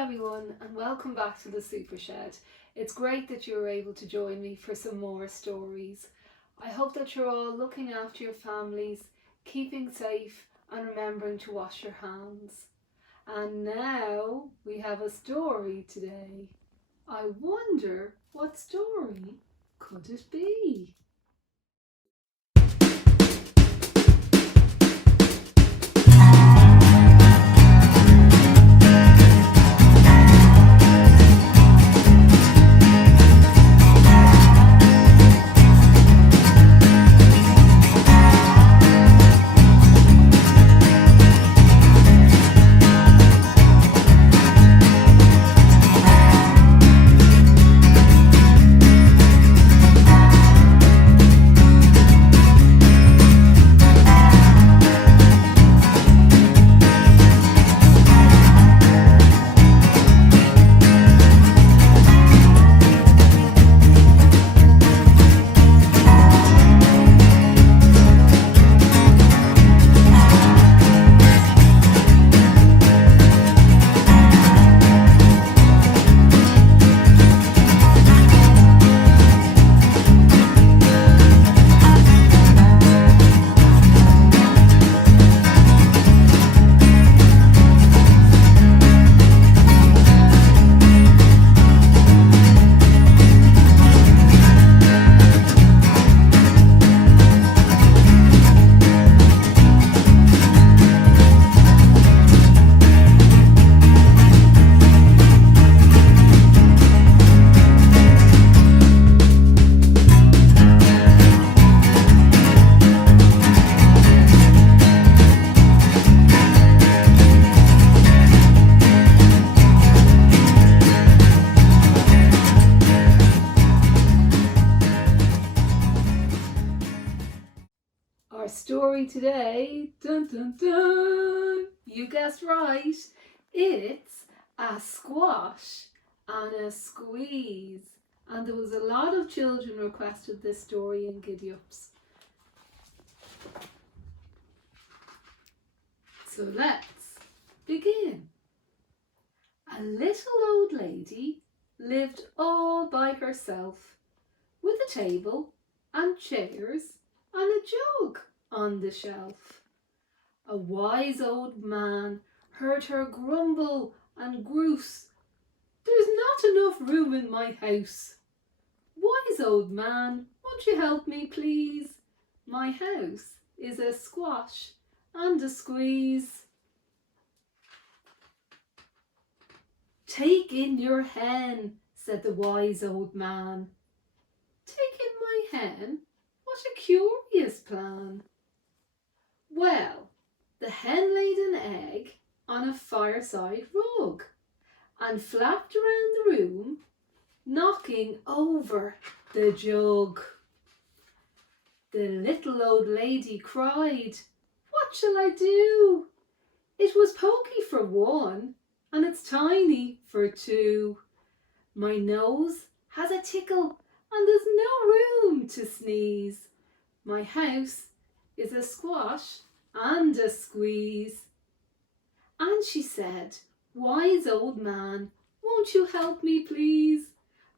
everyone, and welcome back to the Super Shed. It's great that you were able to join me for some more stories. I hope that you're all looking after your families, keeping safe and remembering to wash your hands. And now we have a story today. I wonder what story could it be? Our story today, dun dun dun, you guessed right, it's a squash and a squeeze. And there was a lot of children requested this story in Giddy Ups. So let's begin. A little old lady lived all by herself with a table and chairs and a jug on the shelf. A wise old man heard her grumble and grouse. "There's not enough room in my house. Wise old man, won't you help me please? My house is a squash and a squeeze." "Take in your hen," said the wise old man. "Take in my hen? What a curious plan." Well, the hen laid an egg on a fireside rug and flapped around the room, knocking over the jug. The little old lady cried, "What shall I do? It was pokey for one, and it's tiny for two. My nose has a tickle, and there's no room to sneeze. My house is a squash and a squeeze." And she said, "Wise old man, won't you help me please?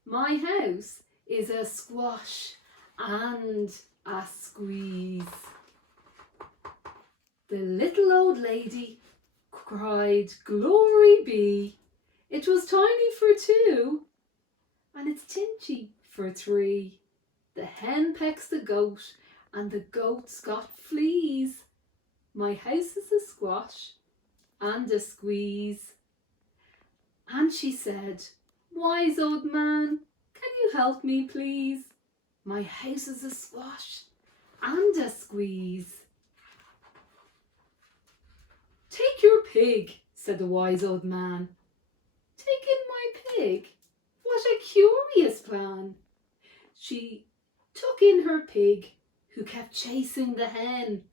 My house is a squash and a squeeze." The little old lady cried, "Glory be! It was tiny for two, and it's tinchy for three. The hen pecks the goat, and the goat's got fleas. My house is a squash and a squeeze." And she said, "Wise old man, can you help me please? My house is a squash and a squeeze." "Take your pig," said the wise old man. "Take in my pig? What a curious plan." She took in her pig, who kept chasing the hen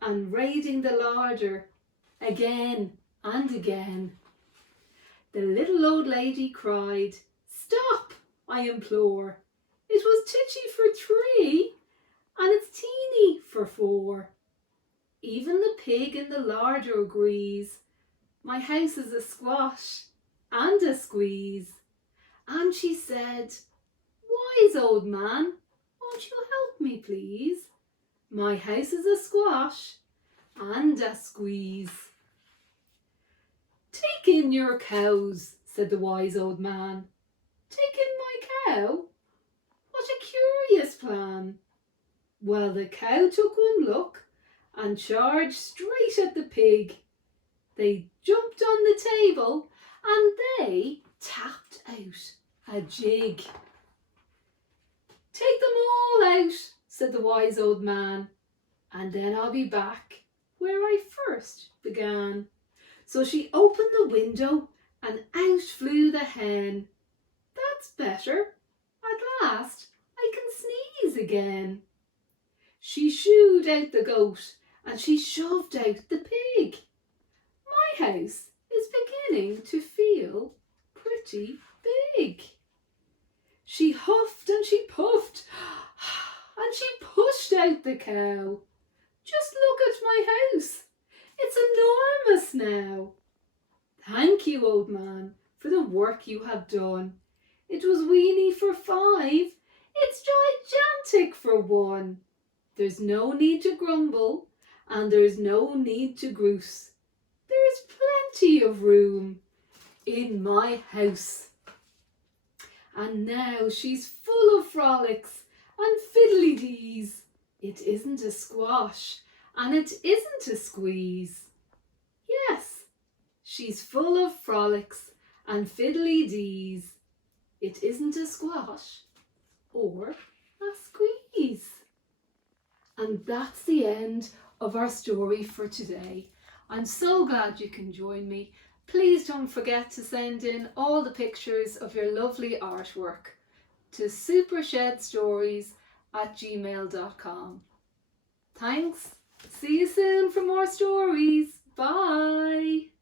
and raiding the larder again and again. The little old lady cried, "Stop, I implore. It was titchy for three, and it's teeny for four. Even the pig in the larder agrees. My house is a squash and a squeeze. And she said, "Wise old man, won't you help me please? My house is a squash and a squeeze." "Take in your cows," said the wise old man. "Take in my cow? What a curious plan." Well, the cow took one look and charged straight at the pig. They jumped on the table and they tapped out a jig. "Take them all out," said the wise old man, "and then I'll be back where I first began." So she opened the window and out flew the hen. "That's better. At last I can sneeze again." She shooed out the goat and she shoved out the pig. My house is beginning to feel pretty big. She huffed and she puffed and she pushed out the cow. "Just look at my house. It's enormous now." "Thank you, old man, for the work you have done. It was weeny for 5. It's gigantic for 1. There's no need to grumble and there's no need to grouse. There is plenty of room in my house." And now she's full of frolics and fiddly-dees. It isn't a squash and it isn't a squeeze. Yes, she's full of frolics and fiddly-dees. It isn't a squash or a squeeze. And that's the end of our story for today. I'm so glad you can join me. Please don't forget to send in all the pictures of your lovely artwork to supershedstories@gmail.com. Thanks. See you soon for more stories. Bye.